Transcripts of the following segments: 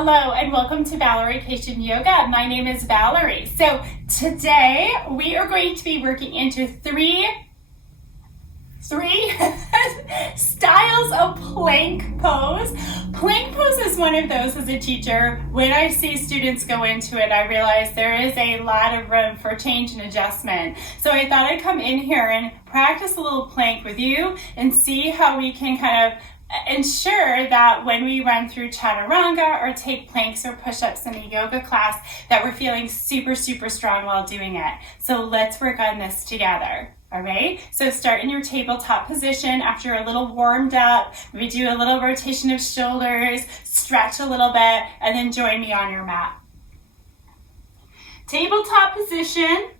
Hello and welcome to Valeriecation Yoga. My name is Valerie. So today we are going to be working into three styles of plank pose. Plank pose is one of those as a teacher. When I see students go into it, I realize there is a lot of room for change and adjustment. So I thought I'd come in here and practice a little plank with you and see how we can kind of ensure that when we run through chaturanga or take planks or push-ups in a yoga class that we're feeling super strong while doing it. So let's work on this together. All right, so start in your tabletop position after you're a little warmed up. We do a little rotation of shoulders, stretch a little bit, and then join me on your mat. Tabletop position.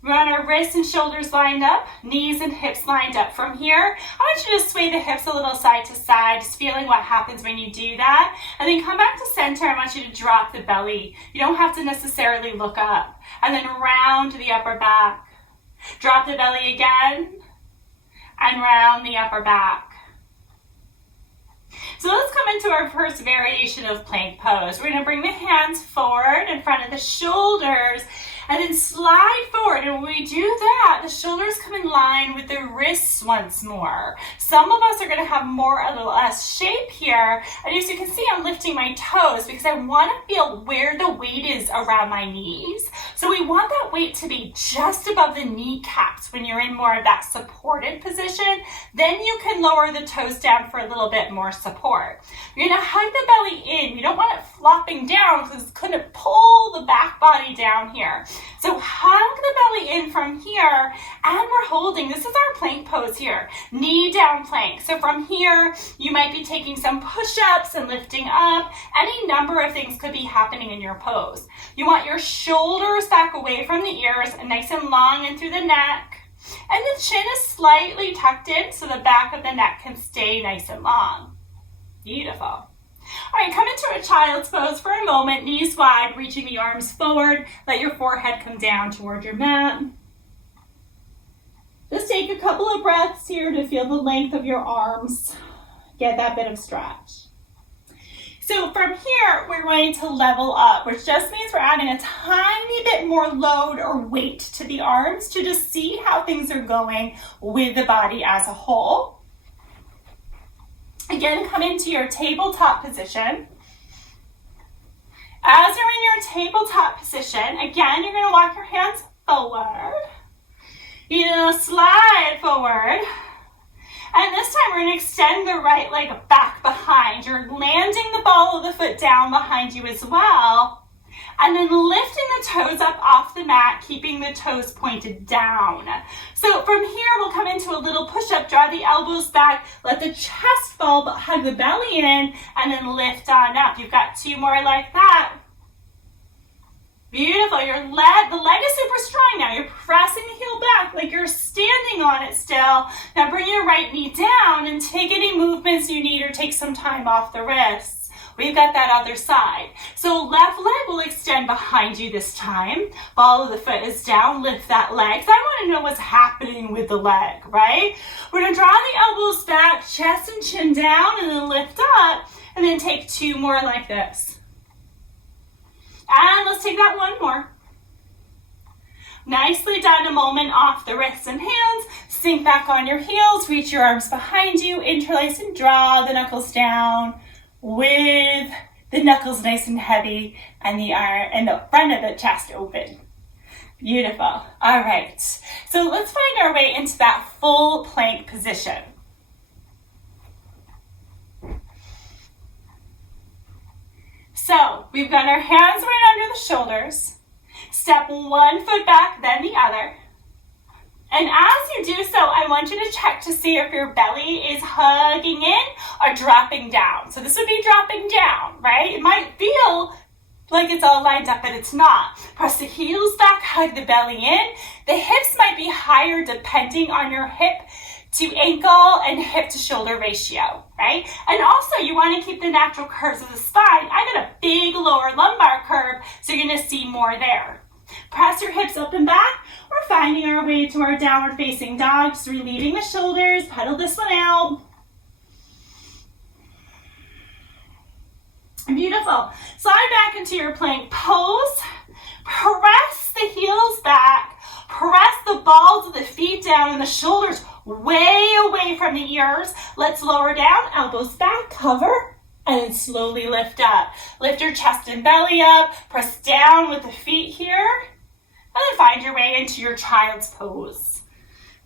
We want our wrists and shoulders lined up, knees and hips lined up. From here, I want you to sway the hips a little side to side, just feeling what happens when you do that. And then come back to center. I want you to drop the belly. You don't have to necessarily look up. And then round the upper back. Drop the belly again, and round the upper back. So let's come into our first variation of plank pose. We're going to bring the hands forward in front of the shoulders and then slide forward. And when we do that, the shoulders come in line with the wrists once more. Some of us are going to have more or less shape here. And as you can see, I'm lifting my toes because I want to feel where the weight is around my knees. So we want that weight to be just above the kneecaps when you're in more of that supported position. Then you can lower the toes down for a little bit more support. You're going to hug the belly in. You don't want it flopping down because it's going to pull the back body down here. So hug the belly in from here, and we're holding. This is our plank pose here, knee down plank. So from here, you might be taking some push-ups and lifting up. Any number of things could be happening in your pose. You want your shoulders back away from the ears and nice and long in through the neck. And the chin is slightly tucked in so the back of the neck can stay nice and long. Beautiful. All right, come into a child's pose for a moment, knees wide, reaching the arms forward. Let your forehead come down toward your mat. Just take a couple of breaths here to feel the length of your arms. Get that bit of stretch. So from here, we're going to level up, which just means we're adding a tiny bit more load or weight to the arms to just see how things are going with the body as a whole. Again, come into your tabletop position. As you're in your tabletop position, again, you're going to walk your hands forward. You're going to slide forward. And this time we're going to extend the right leg back behind. You're landing the ball of the foot down behind you as well. And then lifting the toes up off the mat, keeping the toes pointed down. So from here, we'll come into a little push-up, draw the elbows back, let the chest fall, but hug the belly in, and then lift on up. You've got two more like that. Beautiful. The leg is super strong now. You're pressing the heel back like you're standing on it still. Now bring your right knee down and take any movements you need or take some time off the wrists. We've got that other side. So left leg will extend behind you this time. Ball of the foot is down. Lift that leg. So I want to know what's happening with the leg, right? We're going to draw the elbows back, chest and chin down, and then lift up, and then take two more like this. And let's take that one more. Nicely done. A moment off the wrists and hands. Sink back on your heels. Reach your arms behind you. Interlace and draw the knuckles down with the knuckles nice and heavy and the front of the chest open. Beautiful. All right. So let's find our way into that full plank position. So we've got our hands right under the shoulders. Step one foot back, then the other. And as you do so, I want you to check to see if your belly is hugging in or dropping down. So this would be dropping down, right? It might feel like it's all lined up, but it's not. Press the heels back, hug the belly in. The hips might be higher depending on your hip to ankle and hip to shoulder ratio, right? And also you want to keep the natural curves of the spine. I got a big lower lumbar curve, so you're going to see more there. Press your hips up and back. We're finding our way to our downward facing dog, just relieving the shoulders, pedal this one out. Beautiful. Slide back into your plank pose. Press the heels back. Press the balls of the feet down and the shoulders way away from the ears. Let's lower down, elbows back, cover, and then slowly lift up. Lift your chest and belly up. Press down with the feet here. And then find your way into your child's pose.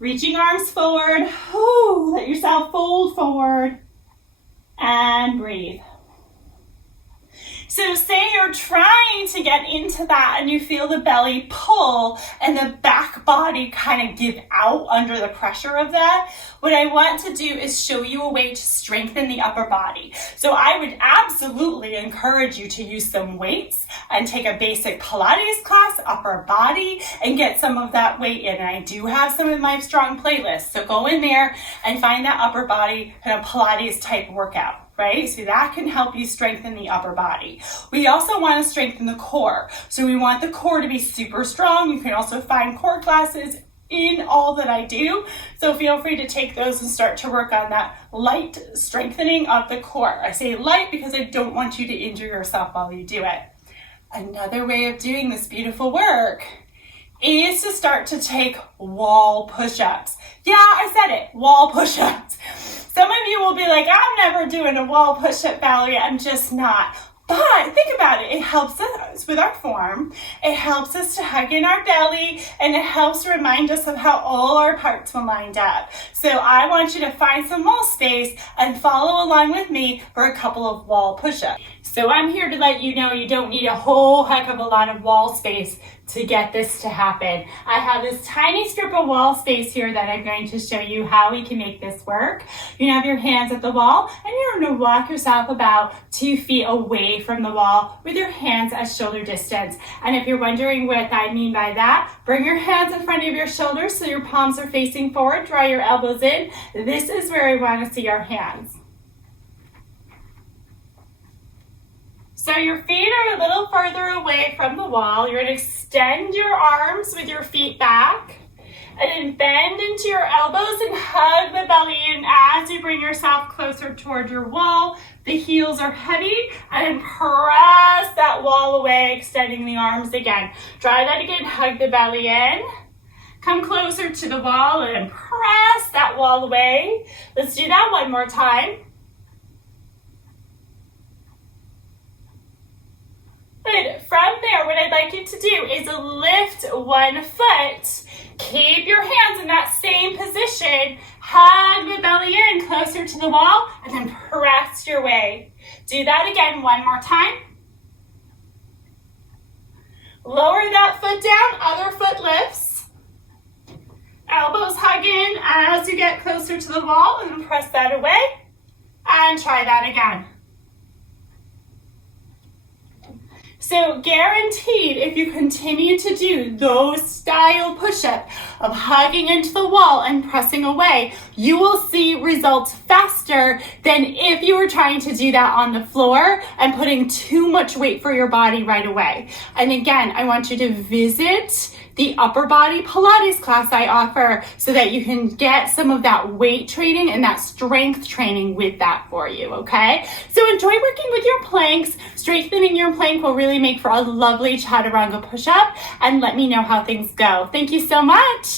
Reaching arms forward. Ooh, let yourself fold forward. And breathe. So say you're trying to get into that and you feel the belly pull and the back body kind of give out under the pressure of that. What I want to do is show you a way to strengthen the upper body. So I would absolutely encourage you to use some weights and take a basic Pilates class, upper body, and get some of that weight in. And I do have some of my strong playlists. So go in there and find that upper body kind of Pilates type workout. Right? So that can help you strengthen the upper body. We also want to strengthen the core. So we want the core to be super strong. You can also find core classes in all that I do. So feel free to take those and start to work on that light strengthening of the core. I say light because I don't want you to injure yourself while you do it. Another way of doing this beautiful work is to start to take wall push-ups. Yeah, I said it, wall push-ups. Some of you will be like, I'm never doing a wall push-up, Valerie. I'm just not. But think about it. It helps us with our form. It helps us to hug in our belly, and it helps remind us of how all our parts will lined up. So I want you to find some wall space and follow along with me for a couple of wall push-ups. So I'm here to let you know you don't need a whole heck of a lot of wall space to get this to happen. I have this tiny strip of wall space here that I'm going to show you how we can make this work. You have your hands at the wall, and you're going to walk yourself about 2 feet away from the wall with your hands at shoulder distance. And if you're wondering what I mean by that, bring your hands in front of your shoulders so your palms are facing forward. Draw your elbows in. This is where I want to see our hands. So your feet are a little further away from the wall. You're going to extend your arms with your feet back and then bend into your elbows and hug the belly in as you bring yourself closer toward your wall. The heels are heavy, and then press that wall away, extending the arms again. Try that again. Hug the belly in. Come closer to the wall and press that wall away. Let's do that one more time. Good. From there, what I'd like you to do is lift one foot. Keep your hands in that same position. Hug the belly in closer to the wall and then press your way. Do that again one more time. Lower that foot down, other foot lifts. Elbows hug in as you get closer to the wall and then press that away. And try that again. So guaranteed, if you continue to do those style push-ups of hugging into the wall and pressing away, you will see results faster than if you were trying to do that on the floor and putting too much weight for your body right away. And again, I want you to visit the upper body Pilates class I offer so that you can get some of that weight training and that strength training with that for you, okay? So enjoy working with your planks. Strengthening your plank will really make for a lovely chaturanga push-up, and let me know how things go. Thank you so much.